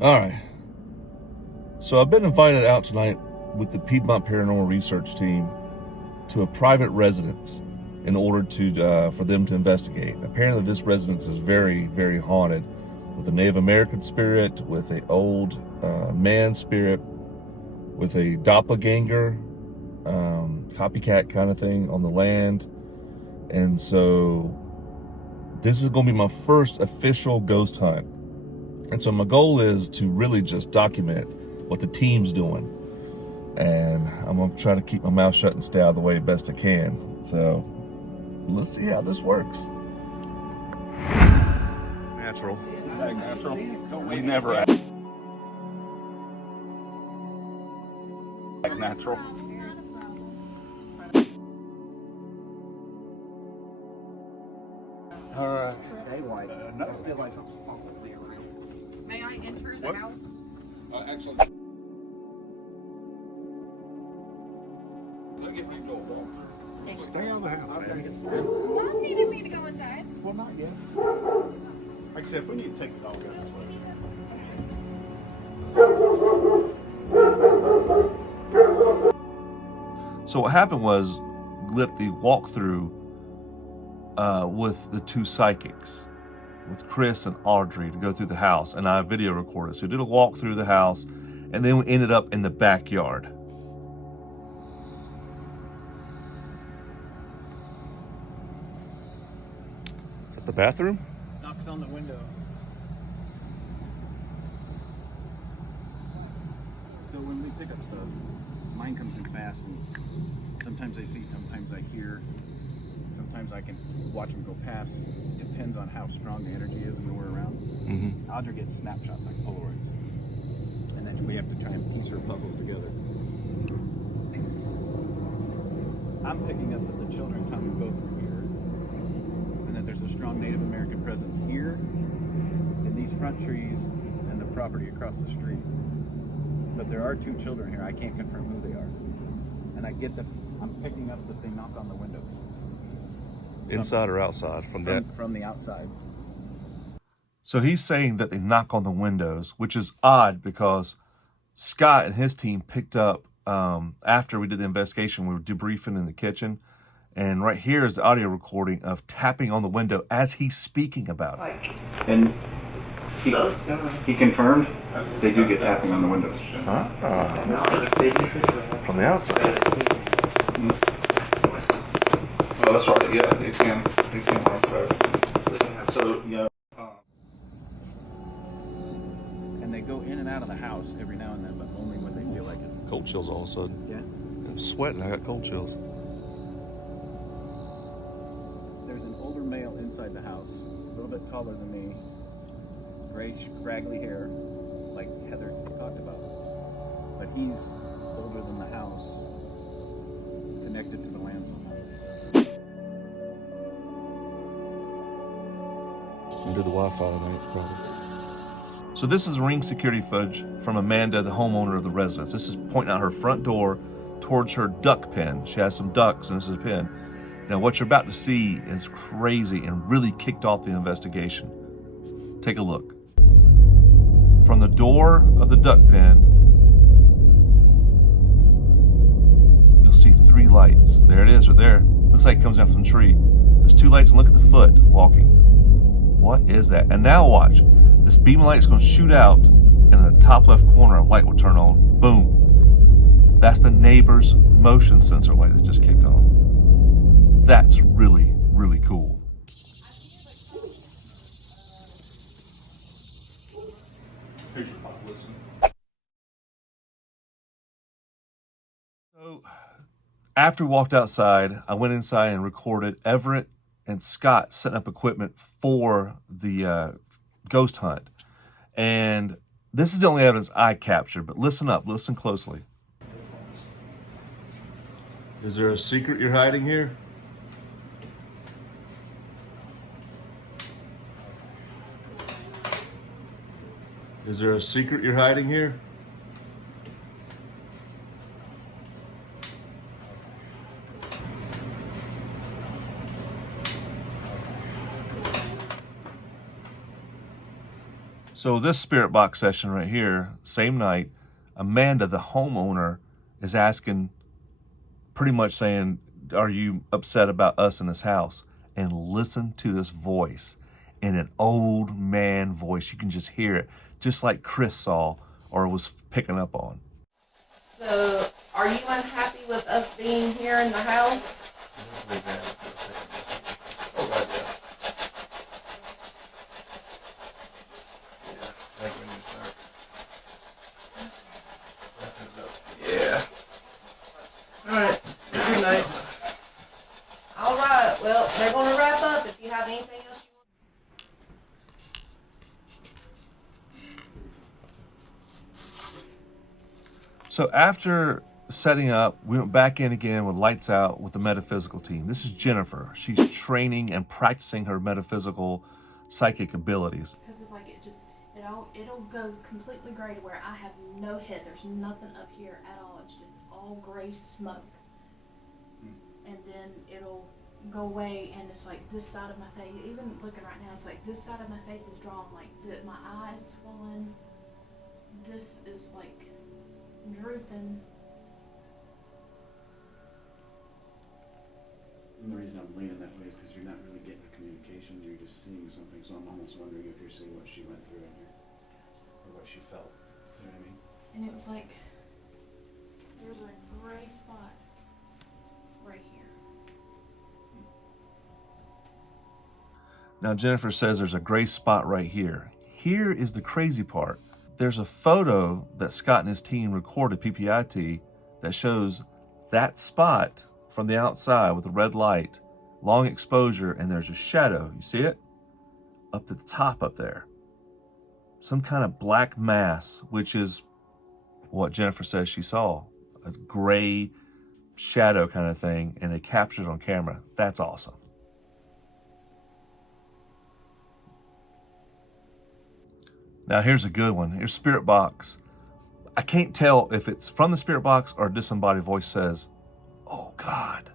All right. So I've been invited out tonight with the Piedmont Paranormal Research Team to a private residence in order to for them to investigate. Apparently this residence is very, very haunted with a Native American spirit, with an old man spirit, with a doppelganger, copycat kind of thing on the land. And so this is going to be my first official ghost hunt. And so my goal is to really just document what the team's doing. And I'm going to try to keep my mouth shut and stay out of the way best I can. So let's see how this works. Natural. Natural. We never act like natural. All right. May I enter the house? Actually, they'll get me to go walk through. Stay on the house. Okay. Mom needed me to go inside. Well, not yet. Like I said, if we need to take the dog out. So what happened was, lit the walkthrough with the two psychics, with Chris and Audrey, to go through the house, and I video recorded. So we did a walk through the house, and then we ended up in the backyard. Is that the bathroom? Knocks on the window. So when we pick up stuff, mine comes in fast, and sometimes I see, sometimes I hear, sometimes I can watch them go past. Depends on how strong the energy is when we're around. Mm-hmm. Audrey gets snapshots like Polaroids, and then we have to try and piece her puzzles together. I'm picking up that the children come and go through here, and that there's a strong Native American presence here, in these front trees, and the property across the street. But there are two children here. I can't confirm who they are. And I get that I'm picking up that they knock on the windows. Inside or outside? From the outside. So he's saying that they knock on the windows, which is odd because Scott and his team picked up, after we did the investigation, we were debriefing in the kitchen. And right here is the audio recording of tapping on the window as he's speaking about it. And he confirmed they do get tapping on the windows. From the outside. Oh, that's right. Yeah, they can work there. So, you know. And they go in and out of the house every now and then, but only when they feel like it. Cold chills all of a sudden. Yeah. I'm sweating, I got cold chills. There's an older male inside the house, a little bit taller than me, gray, scraggly hair, like Heather talked about. But he's older than the house, connected to the land somehow. And did the Wi-Fi tonight, probably. So this is ring security footage from Amanda, the homeowner of the residence. This is pointing out her front door towards her duck pen. She has some ducks, and this is a pen. Now, what you're about to see is crazy and really kicked off the investigation. Take a look. From the door of the duck pen, you'll see 3 lights. There it is, right there. Looks like it comes down from the tree. There's 2 lights, and look at the foot walking. What is that? And now watch. This beam of light is going to shoot out, and in the top left corner, a light will turn on. Boom. That's the neighbor's motion sensor light that just kicked on. That's really, really cool. So, after we walked outside, I went inside and recorded Everett and Scott setting up equipment for the ghost hunt. And this is the only evidence I captured, but listen up, listen closely. Is there a secret you're hiding here? Is there a secret you're hiding here? So this spirit box session right here, same night, Amanda, the homeowner, is asking, pretty much saying, are you upset about us in this house? And listen to this voice, in an old man voice. You can just hear it, just like Chris saw or was picking up on. So, are you unhappy with us being here in the house? Yeah. Alright, good night. All right. Well, they're going to wrap up. If you have anything else you want. So after setting up, we went back in again with lights out with the metaphysical team. This is Jennifer. She's training and practicing her metaphysical psychic abilities. Because it's like it'll go completely gray to where I have no head. There's nothing up here at all. It's just all gray smoke. And then it'll go away, and it's like this side of my face. Even looking right now, it's like this side of my face is drawn, like my eyes swollen. This is like drooping. And the reason I'm leaning that way is because you're not really getting a communication. You're just seeing something. So I'm almost wondering if you're seeing what she went through in here, or what she felt. You know what I mean? And it was like there's a gray spot right here. Now Jennifer says there's a gray spot right here. Here is the crazy part. There's a photo that Scott and his team recorded, PPIT, that shows that spot from the outside with the red light, long exposure, and there's a shadow. You see it? Up to the top up there. Some kind of black mass, which is what Jennifer says she saw. A gray shadow kind of thing, and they captured it on camera. That's awesome. Now here's a good one. Here's Spirit Box. I can't tell if it's from the Spirit Box or a disembodied voice says, "Oh God,"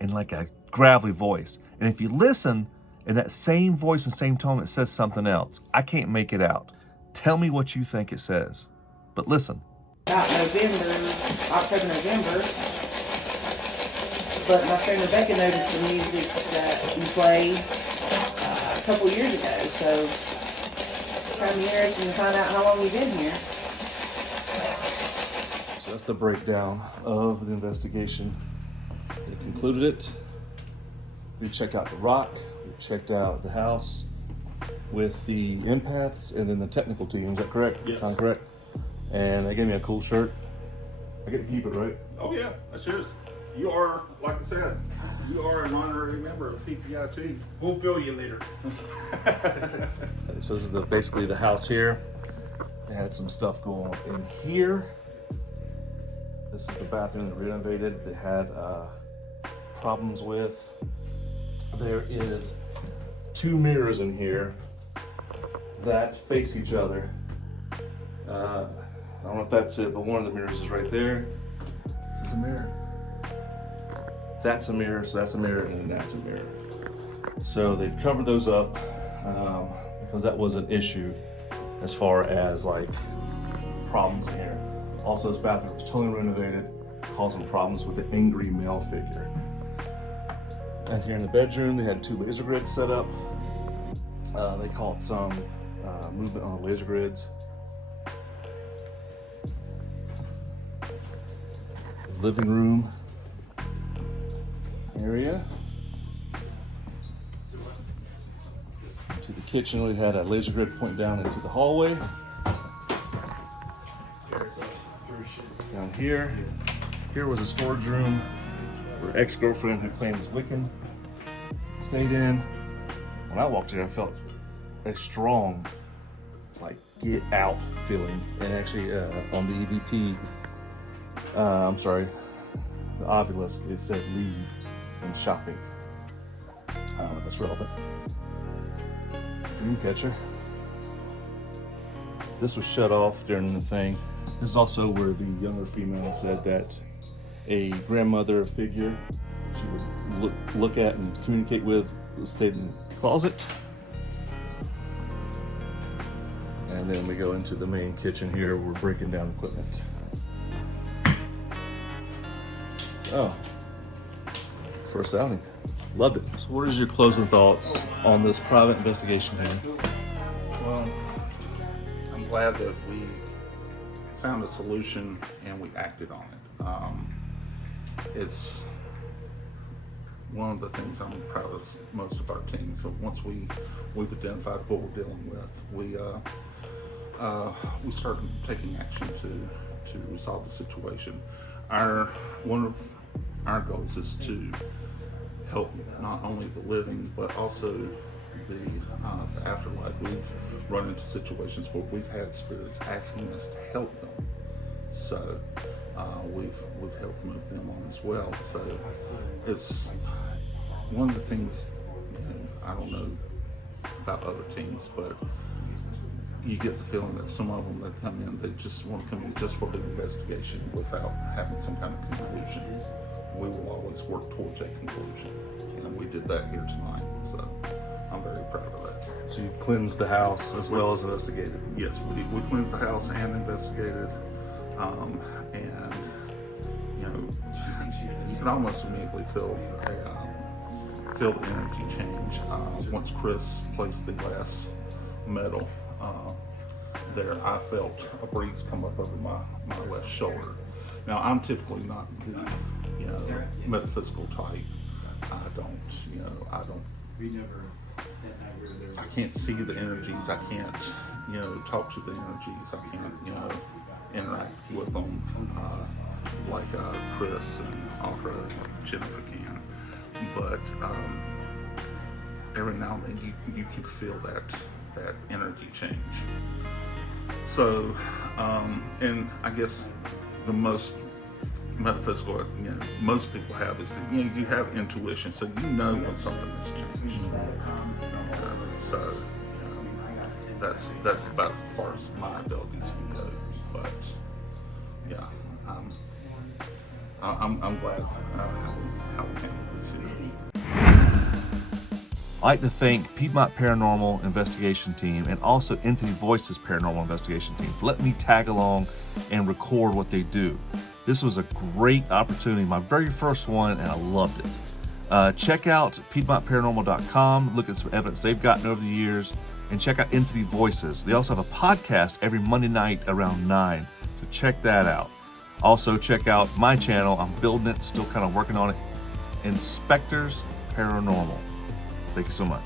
in like a gravelly voice. And if you listen in that same voice and same tone, it says something else. I can't make it out. Tell me what you think it says. But listen. About November, October, November. But my friend Rebecca noticed the music that you played a couple years ago, so it's kind of interesting to find out how long you've been here. So that's the breakdown of the investigation. They concluded it. We checked out the rock. We checked out the house with the empaths and then the technical team. Is that correct? Yes. Sound correct? And they gave me a cool shirt. I get to keep it, right? Oh yeah, that's yours. You are, like I said, you are an honorary member of PPIT. We'll bill you later. So this is basically the house here. They had some stuff going on in here. This is the bathroom that renovated. They had problems with. There is 2 mirrors in here that face each other. I don't know if that's it, but one of the mirrors is right there. This is a mirror. That's a mirror, so that's a mirror, and that's a mirror. So they've covered those up because that was an issue as far as like problems in here. Also, this bathroom was totally renovated, causing problems with the angry male figure. And here in the bedroom, they had 2 laser grids set up. They caught some movement on the laser grids. Living room area. To the kitchen, we had a laser grid point down into the hallway. Down here was a storage room where ex-girlfriend who claimed was Wiccan stayed in. When I walked here, I felt a strong, like, get out feeling. And actually, on the EVP, the obelisk, it said leave and shopping. That's relevant. Dreamcatcher. This was shut off during the thing. This is also where the younger female said that a grandmother figure she would look at and communicate with stayed in the closet. And then we go into the main kitchen here. We're breaking down equipment. Oh, first outing. Loved it. So what is your closing thoughts on this private investigation here? Well, I'm glad that we found a solution and we acted on it. It's one of the things I'm proud of most of our team. So once we've identified what we're dealing with, we started taking action to resolve the situation. One of our goals is to help not only the living but also the afterlife. We've run into situations where we've had spirits asking us to help them, so we've helped move them on as well. So it's one of the things, I don't know about other teams, but you get the feeling that some of them that come in, they just want to come in just for the investigation without having some kind of conclusion. We will always work towards a conclusion, and we did that here tonight, so I'm very proud of that. So you've cleansed the house as well as investigated. Yes, we cleansed the house and investigated, and you can almost immediately feel the energy change. Once Chris placed the last metal there, I felt a breeze come up over my left shoulder. Now, I'm typically not the metaphysical type. I can't see the energies. I can't talk to the energies. I can't interact with them like Chris and Audra and Jennifer can. But every now and then you can feel that energy change. So, and I guess the most metaphysical, most people have is that, you have intuition, so you know when something has changed. So that's about as far as my abilities can go. But yeah, I'm glad how we handled this here. I'd like to thank Piedmont Paranormal Investigation Team and also Entity Voices Paranormal Investigation Team for letting me tag along and record what they do. This was a great opportunity, my very first one, and I loved it. Check out PiedmontParanormal.com, look at some evidence they've gotten over the years, and check out Entity Voices. They also have a podcast every Monday night around 9, so check that out. Also check out my channel, I'm building it, still kind of working on it, Inspectors Paranormal. Thank you so much.